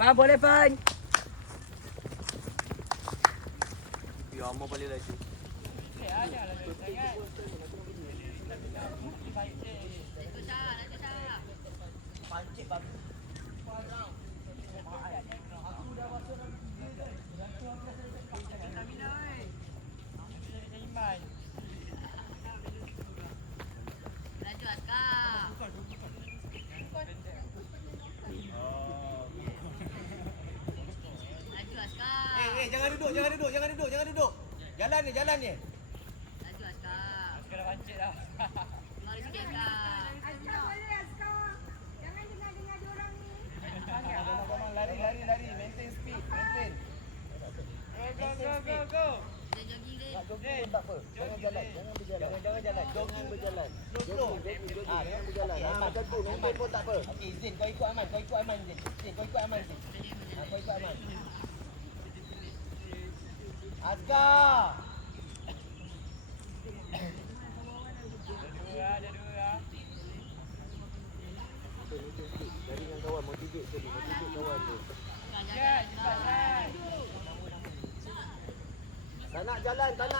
Pan boleh Pan. Biar Amar balik lagi. Pancit bagus. Jangan duduk. Jalan ni. Laju Askar. Askar dah pancit dah. Mari sikit Askar. Askar boleh Askar. Jangan dengar diorang ni. Come lari. Maintain speed. Go. Dia jogging dia. Nak jogging pun tak apa. Jangan jalan. Jangan jalan. Jogging berjalan. Jogging berjalan. Macam tu. Maintain pun tak apa. Okey, Zin, kau ikut Aman. Zin. Kau ikut Aman. Askar. Ada dua. Dari dengan kawan, motivate kawan tu. Cepat. Tak nak jalan. Come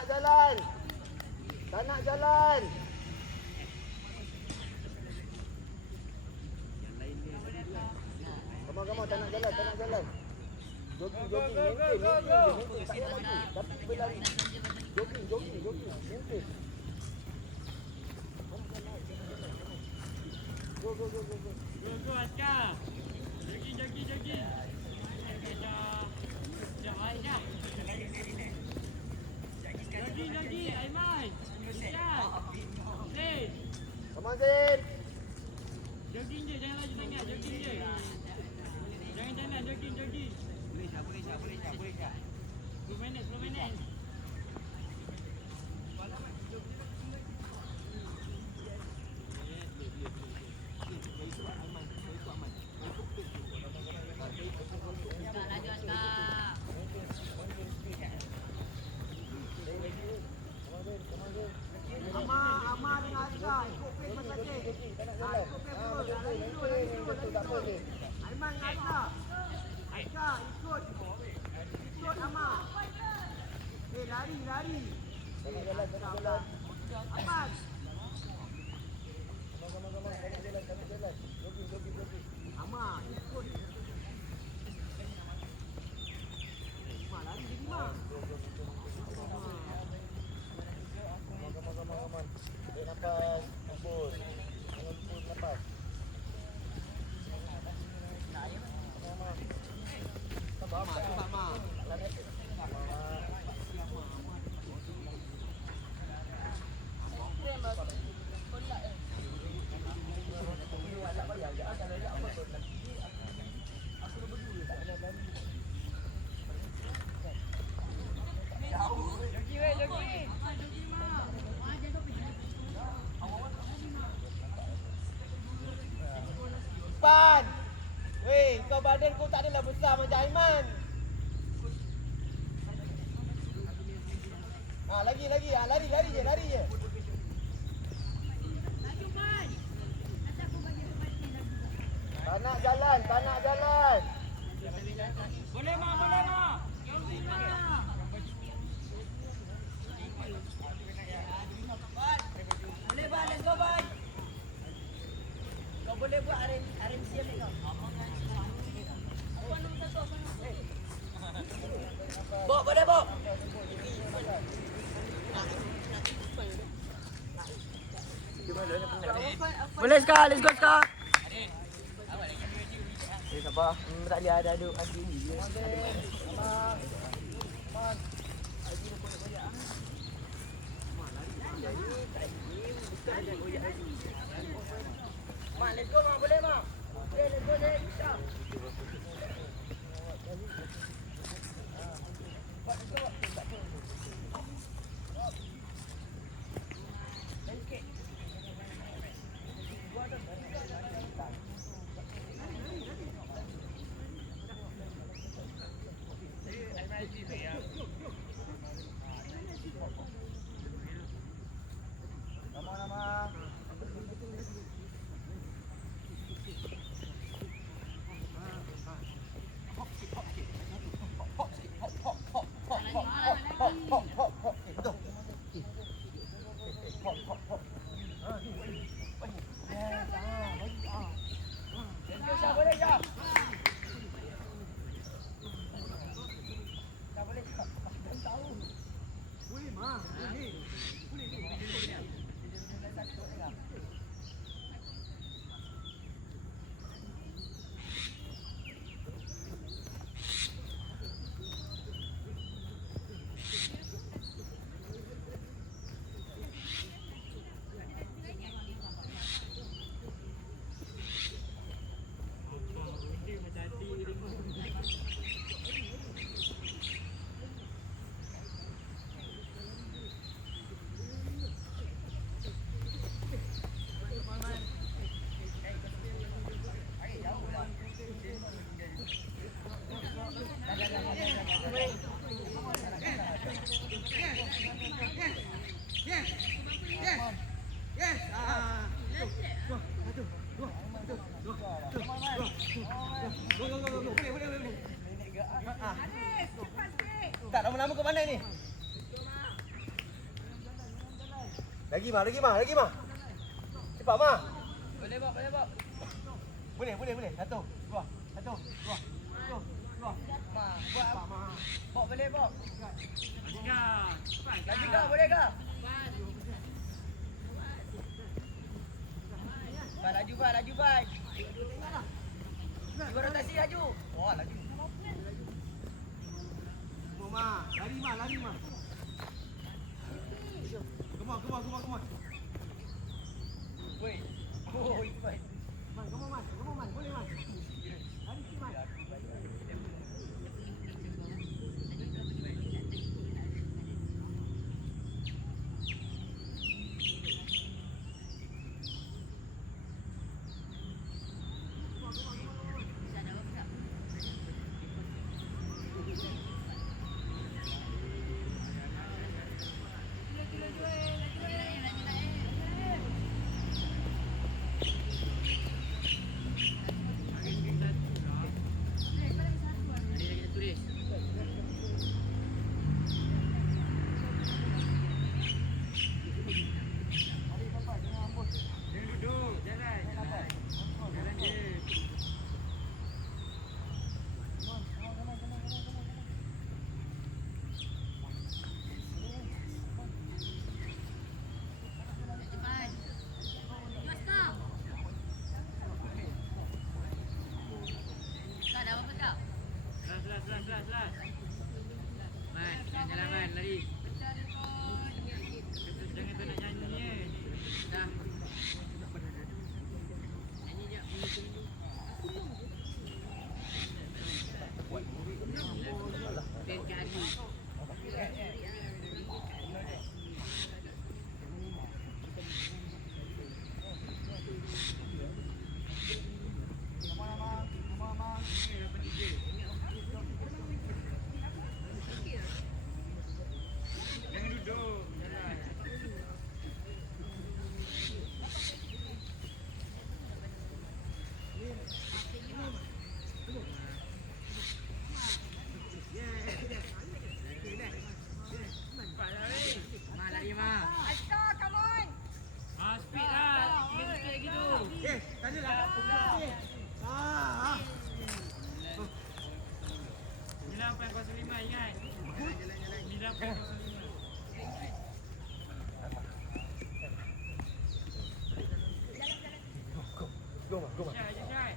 on, tak nak jalan. Jogging, maintain. Tak payah lagi. Tapi berlari. Jogging, maintain. Go. Go Askar. Jogging. Jogging, Aiman. Zin. Come on, Zin. Jogging je, jangan laju sangat. Jogging je. Jangan jalan, jogging. Boleh tak? 10 minit. Laju Askar. Amar dengan Askar ikut pace pasal cik. Ikut pace dulu. Lari dulu. Aiman dengan Askar. Askar ikut Amar. Lari. Jangan jalan. Aman. Jangan jalan. Jogging. Amar ikut. Amar lari jadi Amar. Come on. Tarik nafas. Hembus. Jangan hembus nafas. Amar. Jogging. Pan. Weh, kau badan kau tak adalah besar macam Aiman. Lagi. Lari je. Tak nak jalan. Boleh mak. Boleh Ban, let's go Ban. Kau boleh buat RMCM ni kau. Bok, boleh Bok. Boleh Askar, let's go Askar. Sabar. Tak boleh ada aduk anti ni. Mak, let's go Mak, boleh Mak. Okay, let's go Zek. Jom. Anis, cepat sikit. Tak, lama-lama ke mana ni? Lagi mah. Cepat mah. Boleh bawa. Boleh. Satu, dua. Bawa boleh bawa. Askar. Cepat. Lagi kau boleh ke? Laju bai. Cuba rotasi laju. Oh, laju. Lari mah. Come on. Woi. Oh, ikut. Come on, man. Boleh, man. Lari sikit, man. Selas. Man, jalan man, lari. Jangan tu nak nyanyi. Dah. Nyanyi je. Ben kali. Jangan duduk. Lari mah. Askar, come on. Speed lah. Sikit lagi tu. Tak adalah. Bila apa yang 05 ingat. Bila apa yang 05. Go, man. Syai.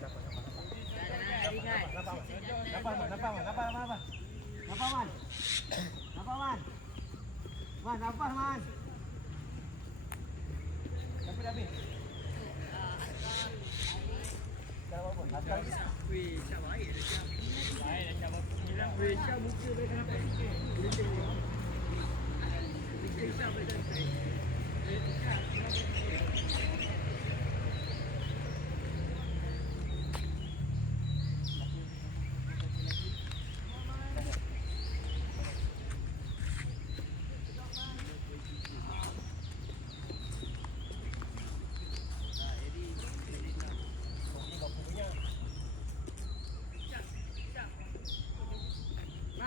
Nafas, man. Dah habis. Weh, Syah baik dah Syah. Baik dah Syah bapak. Bilang weh, Syah muka dia kenapa sikit. Syah boleh santai.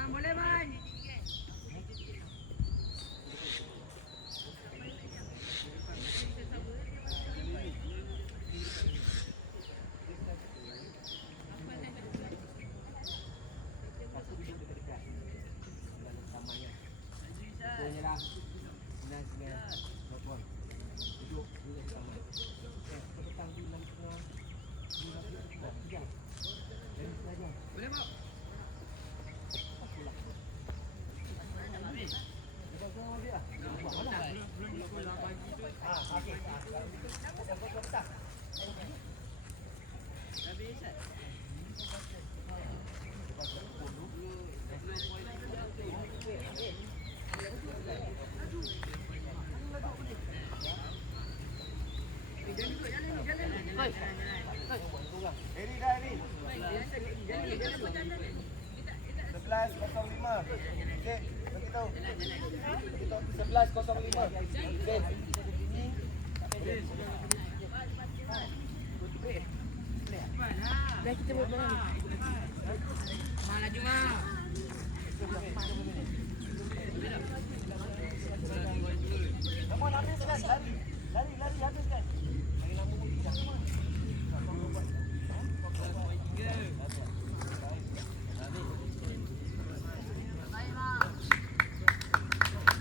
Boleh man. Boleh mak. Belum pukul 8 pagi tu. Dah habis Syah. Eri dah, Eri. 11.05. Okey, beritahu. 11.05. Okey. Dah kita buat mana? Laju mah. Aiman ke benda ni?